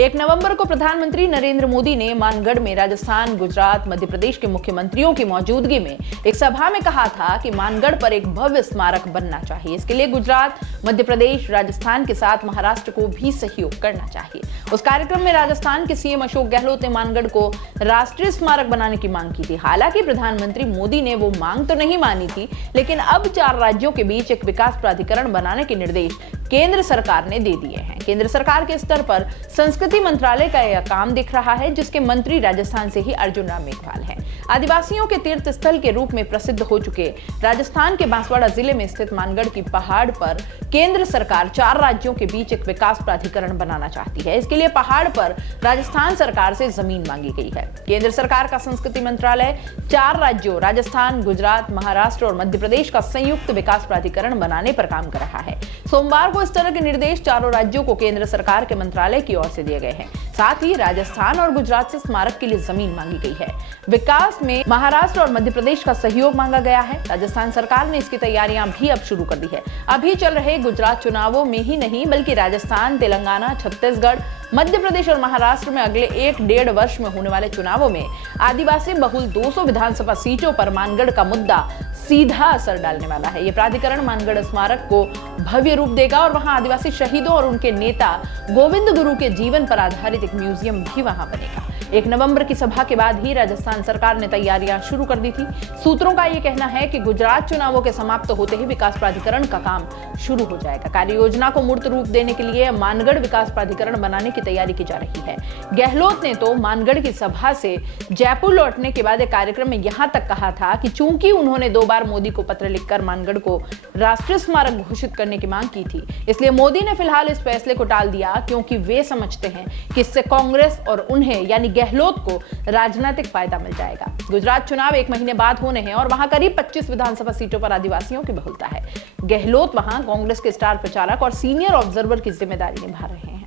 1 नवंबर को प्रधानमंत्री नरेंद्र मोदी ने मानगढ़ में राजस्थान, गुजरात, मध्य प्रदेश के मुख्यमंत्रियों की मौजूदगी में एक सभा में कहा था कि मानगढ़ पर एक भव्य स्मारक बनना चाहिए। इसके लिए गुजरात, मध्य प्रदेश, राजस्थान के साथ महाराष्ट्र को भी सहयोग करना चाहिए। उस कार्यक्रम में राजस्थान के सीएम अशोक गहलोत ने मानगढ़ को राष्ट्रीय स्मारक बनाने की मांग की थी। हालांकि प्रधानमंत्री मोदी ने वो मांग तो नहीं मानी थी, लेकिन अब 4 राज्यों के बीच एक विकास प्राधिकरण बनाने के निर्देश केंद्र सरकार ने दे दिए हैं। केंद्र सरकार के स्तर पर संस्कृति मंत्रालय का यह काम दिख रहा है, जिसके मंत्री राजस्थान से ही अर्जुन राम मेघवाल हैं। आदिवासियों के तीर्थ स्थल के रूप में प्रसिद्ध हो चुके राजस्थान के बांसवाड़ा जिले में स्थित मानगढ़ की पहाड़ पर केंद्र सरकार 4 राज्यों के बीच एक विकास प्राधिकरण बनाना चाहती है। इसके लिए पहाड़ पर राजस्थान सरकार से जमीन मांगी गई है। केंद्र सरकार का संस्कृति मंत्रालय 4 राज्यों राजस्थान, गुजरात, महाराष्ट्र और मध्य प्रदेश का संयुक्त विकास प्राधिकरण बनाने पर काम कर रहा है। सोमवार को इस तरह के निर्देश चारों राज्यों को केंद्र सरकार के मंत्रालय की ओर से दिए गए हैं। साथ ही राजस्थान और गुजरात से स्मारक के लिए जमीन मांगी गई है। विकास में महाराष्ट्र और मध्य प्रदेश का सहयोग मांगा गया है। राजस्थान सरकार ने इसकी तैयारियां भी अब शुरू कर दी है। अभी चल रहे गुजरात चुनावों में ही नहीं, बल्कि राजस्थान, तेलंगाना, छत्तीसगढ़, मध्य प्रदेश और महाराष्ट्र में अगले 1-1.5 वर्ष में होने वाले चुनावों में आदिवासी बहुल 200 विधानसभा सीटों पर मानगढ़ का मुद्दा सीधा असर डालने वाला है। ये प्राधिकरण मानगढ़ स्मारक को भव्य रूप देगा और वहां आदिवासी शहीदों और उनके नेता गोविंद गुरु के जीवन पर आधारित एक म्यूजियम भी वहां बनेगा। 1 नवंबर की सभा के बाद ही राजस्थान सरकार ने तैयारियां शुरू कर दी थी। सूत्रों का यह कहना है कि गुजरात चुनावों के समाप्त होते ही विकास प्राधिकरण का काम शुरू हो जाएगा। कार्य योजना को मूर्त रूप देने के लिए मानगढ़ विकास प्राधिकरण बनाने की तैयारी की जा रही है। गहलोत ने तो मानगढ़ की सभा से जयपुर लौटने के बाद एक कार्यक्रम में यहां तक कहा था कि चूंकि उन्होंने 2 बार मोदी को पत्र लिखकर मानगढ़ को राष्ट्रीय स्मारक घोषित करने की मांग की थी, इसलिए मोदी ने फिलहाल इस फैसले को टाल दिया, क्योंकि वे समझते हैं कि इससे कांग्रेस और उन्हें यानी गहलोत को राजनीतिक फायदा मिल जाएगा। गुजरात चुनाव 1 महीने बाद होने हैं और वहां करीब 25 विधानसभा सीटों पर आदिवासियों की बहुलता है। गहलोत वहां कांग्रेस के स्टार प्रचारक और सीनियर ऑब्जर्वर की जिम्मेदारी निभा रहे हैं।